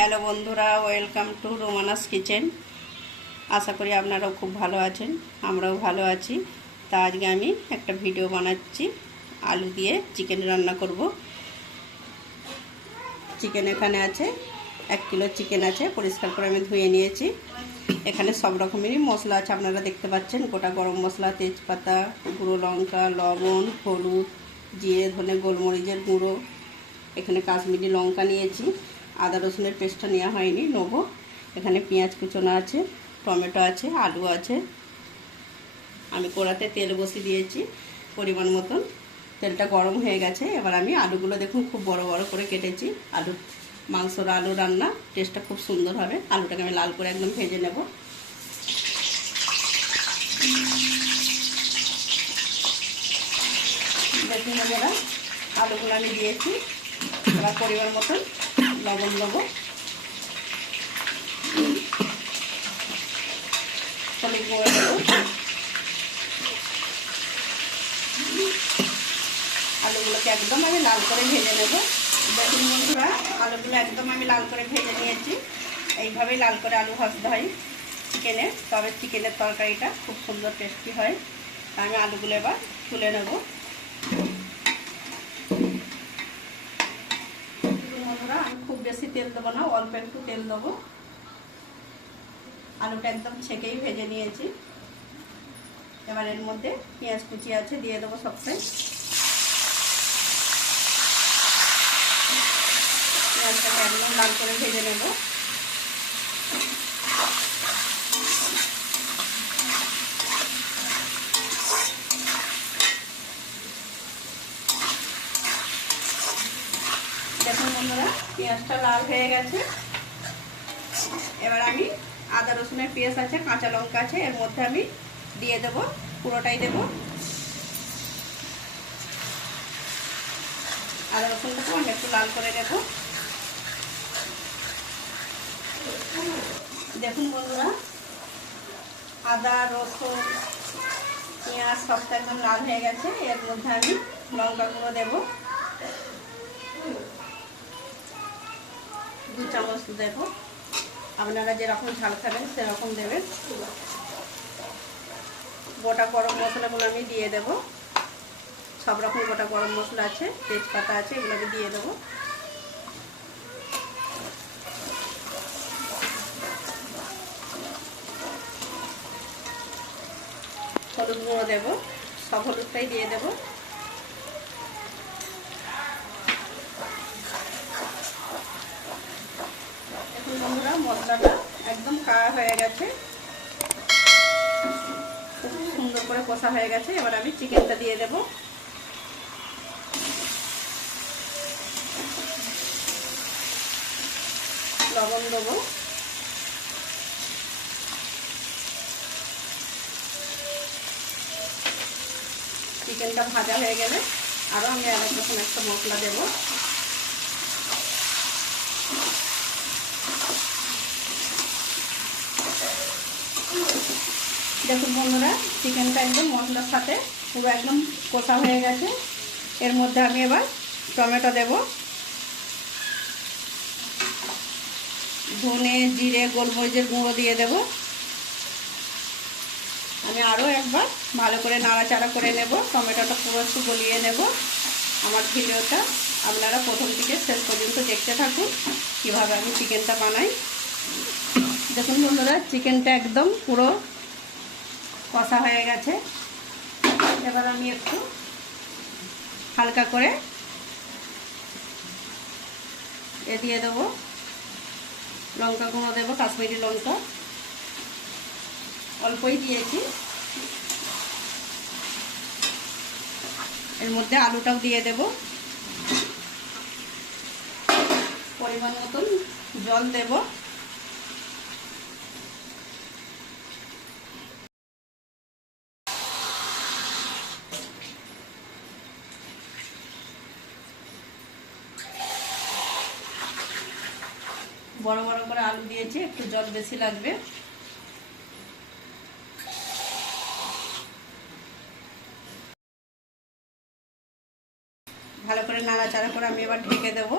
Hello বন্ধুরা, welcome to Romana's kitchen. আশা করি আপনারাও খুব ভালো আছেন, আমরাও ভালো আছি। তা আজকে আমি একটা ভিডিও বানাচ্ছি, আলু দিয়ে চিকেন রান্না করব। চিকেন এখানে আছে, এক কিলো চিকেন আছে, পরিষ্কার করে আমি ধুয়ে নিয়েছি। এখানে সব রকমেরই মশলা আছে, আপনারা দেখতে পাচ্ছেন, গোটা গরম মশলা, তেজপাতা, গুঁড়ো লঙ্কা, লবণ, হলুদ, জিরে, ধনে, গোলমরিচের গুঁড়ো। এখানে কাশ্মীরি লঙ্কা নিয়েছি। আদা রসুনের পেস্টটা নেওয়া হয়নি, নেব। এখানে পেঁয়াজ কুচোনো আছে, টমেটো আছে, আলু আছে। আমি কড়াতে তেল বসিয়ে দিয়েছি পরিমাণ মতন। তেলটা গরম হয়ে গেছে, এবার আমি আলুগুলো দেখুন খুব বড় বড় করে কেটেছি। আলু মাংসর আলু রান্না টেস্টটা খুব সুন্দর হবে। আলুটাকে আমি লাল করে একদম ভেজে নেব। দেখুন আলুগুলো আমি দিয়েছি। এবার পরিমাণ মতন লবণ দেবো। আলুগুলোকে একদম আমি লাল করে ভেজে নেব। দেখুন বন্ধুরা, আলুগুলো একদম আমি লাল করে ভেজে নিয়েছি। এইভাবেই লাল করে আলু ভাজতে হয় চিকেনে। তবে চিকেনের তরকারিটা খুব সুন্দর টেস্টি হয়। আমি আলুগুলো এবার তুলে নেব বন্ধুরা আমি খুব বেশি তেল দেবো না, অল্প একটু তেল দেবো। আলুটা একদম ছেঁকেই ভেজে নিয়েছি। এবার এর মধ্যে পেঁয়াজ কুচি আছে, দিয়ে দেবো সবটাই। পেঁয়াজটাকে একদম লাল করে ভেজে নেব দেখুন বন্ধুরা, পেঁয়াজটা লাল হয়ে গেছে। এবার আমি আদা, রসুনের পেঁয়াজ আছে, কাঁচা লঙ্কা আছে, এর মধ্যে আমি দিয়ে দেব, পুরোটাই দেব। আদা রসুনটাকে আমি একটু লাল করে নেব। দেখুন বন্ধুরা, আদা, রসুন, পেঁয়াজ সবটা একদম লাল হয়ে গেছে। এর মধ্যে আমি লঙ্কা গুঁড়ো দেবো। দু চামচ দেবো। আপনারা যেরকম ঝাল খাবেন, সেরকম দেবেন। গোটা গরম মশলাগুলো আমি দিয়ে দেব। সব রকম গোটা গরম মশলা আছে, তেজপাতা আছে এগুলো আমি দিয়ে দেবো। হলুদ গুঁড়ো দেবো। সব হলুদটাই দিয়ে দেবো এখন বন্ধুরা মশলাটা একদম কাড়া হয়ে গেছে। খুব সুন্দর করে কষা হয়ে গেছে। এবার আমি চিকেনটা দিয়ে দেব। লবণ দেবো। চিকেনটা ভাজা হয়ে গেলে আরও আমি আরেক রকম একটা মশলা দেবো। দেখুন বন্ধুরা, চিকেনটা একদম মশলার সাথে পুরো একদম কষা হয়ে গেছে। এর মধ্যে আমি এবার টমেটো দেব। ধনে, জিরে, গোলমরিচের গুঁড়ো দিয়ে দেব। আমি আরও একবার ভালো করে নাড়াচাড়া করে নেব। টমেটোটা পুরো একটু গলিয়ে নেব। আমার ভিডিওটা আপনারা প্রথম থেকে শেষ পর্যন্ত দেখতে থাকুন, কীভাবে আমি চিকেনটা বানাই। দেখুন বন্ধুরা, চিকেনটা একদম পুরো কষা হয়ে গেছে। এবার আমি একটু হালকা করে এ দিয়ে দেবো। লঙ্কা গুঁড়ো দেবো, কাশ্মীরি লঙ্কা। অল্পই দিয়েছি। এর মধ্যে আলুটাও দিয়ে দেব। পরিমাণ মতন জল দেবো। বড় বড় করে আলু দিয়েছি, একটু জল বেশি লাগবে। ভালো করে নাড়াচাড়া করে আমি এবার ঢেকে দেব।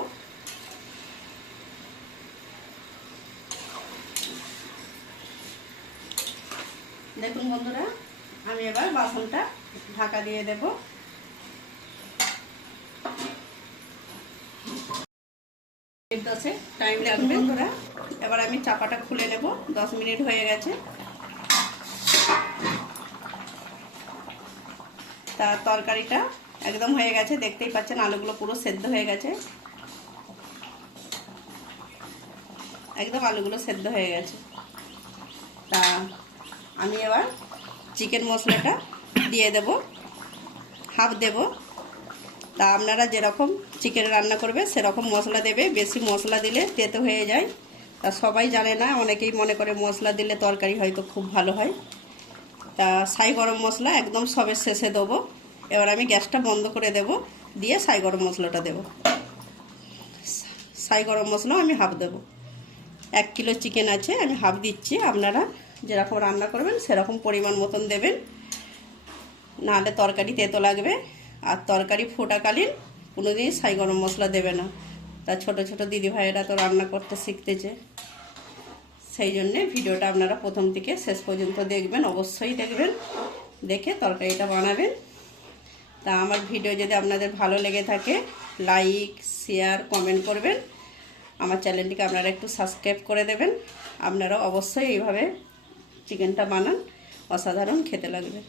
দেখুন বন্ধুরা, আমি এবার বাসনটা ঢাকা দিয়ে দেবো। দশে টাইম লাগবে। বন্ধুরা এবার আমি চাপাটা খুলে নেব দশ মিনিট হয়ে গেছে। তা তরকারিটা একদম হয়ে গেছে দেখতেই পাচ্ছেন আলুগুলো পুরো সেদ্ধ হয়ে গেছে। একদম আলুগুলো সেদ্ধ হয়ে গেছে। তা আমি এবার চিকেন মশলাটা দিয়ে দেব হাফ দেব। তা আপনারা যেরকম চিকেন রান্না করবে, সেরকম মশলা দেবে। বেশি মশলা দিলে তেতো হয়ে যায়। তা সবাই জানে না, অনেকেই মনে করে মশলা দিলে তরকারি হয়তো খুব ভালো হয়। তা সাই গরম মশলা একদম সবের শেষে দেবো। এবার আমি গ্যাসটা বন্ধ করে দেব, দিয়ে সাই গরম মশলাটা দেব। সাই গরম মশলা আমি হাফ দেব। এক কিলো চিকেন আছে, আমি হাফ দিচ্ছি। আপনারা যেরকম রান্না করবেন, সেরকম পরিমাণ মতন দেবেন। নাহলে তরকারি তেতো লাগবে। আর তরকারি ফোটাকালীন কোনোদিনই সাই গরম মশলা দেবে না। তা ছোট ছোট দিদি ভাইয়েরা তো রান্না করতে শিখতেছে। সেই জন্যে ভিডিওটা আপনারা প্রথম থেকে শেষ পর্যন্ত দেখবেন, অবশ্যই দেখবেন। দেখে তরকারিটা বানাবেন। তা আমার ভিডিও যদি আপনাদের ভালো লেগে থাকে, লাইক, শেয়ার, কমেন্ট করবেন। আমার চ্যানেলটিকে আপনারা একটু সাবস্ক্রাইব করে দেবেন। আপনারা অবশ্যই এইভাবে চিকেনটা বানান, অসাধারণ খেতে লাগবে।